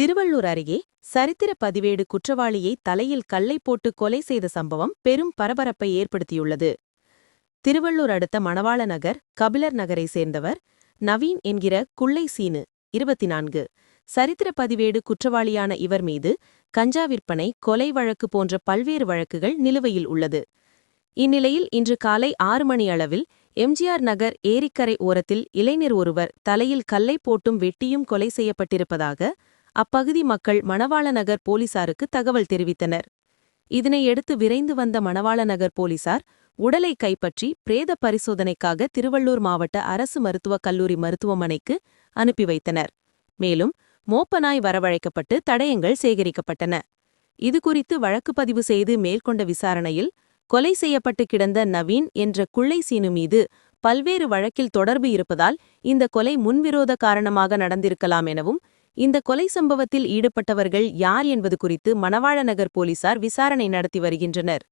திருவள்ளூர் அருகே சரித்திர பதிவேடு குற்றவாளியை தலையில் கல்லை போட்டு கொலை செய்த சம்பவம் பெரும் பரபரப்பை ஏற்படுத்தியுள்ளது. திருவள்ளூர் அடுத்த மணவாள நகர் கபிலர் நகரை சேர்ந்தவர் நவீன் என்கிற குள்ளை சீனு 24. சரித்திர பதிவேடு குற்றவாளியான இவர் மீது கஞ்சா விற்பனை, கொலை வழக்கு போன்ற பல்வேறு வழக்குகள் நிலுவையில் உள்ளது. இந்நிலையில் இன்று காலை 6 மணி அளவில் எம்ஜிஆர் நகர் ஏரிக்கரை ஓரத்தில் இளைஞர் ஒருவர் தலையில் கல்லை போட்டும் வெட்டியும் கொலை செய்யப்பட்டிருப்பதாக அப்பகுதி மக்கள் மணவாள நகர் போலீசாருக்கு தகவல் தெரிவித்தனர். இதனையடுத்து விரைந்து வந்த மணவாள நகர் போலீசார் உடலை கைப்பற்றி பிரேத பரிசோதனைக்காக திருவள்ளூர் மாவட்ட அரசு மருத்துவக் கல்லூரி மருத்துவமனைக்கு அனுப்பி வைத்தனர். மேலும் மோப்பநாய் வரவழைக்கப்பட்டு தடயங்கள் சேகரிக்கப்பட்டன. இதுகுறித்து வழக்கு பதிவு செய்து மேற்கொண்ட விசாரணையில் கொலை செய்யப்பட்டு கிடந்த நவீன் என்ற குள்ளை சீனு மீது பல்வேறு வழக்கில் தொடர்பு இருப்பதால் இந்த கொலை முன்விரோத காரணமாக நடந்திருக்கலாம் எனவும், இந்த கொலை சம்பவத்தில் ஈடுபட்டவர்கள் யார் என்பது குறித்து மணவாள நகர் போலீசார் விசாரணை நடத்தி வருகின்றனர்.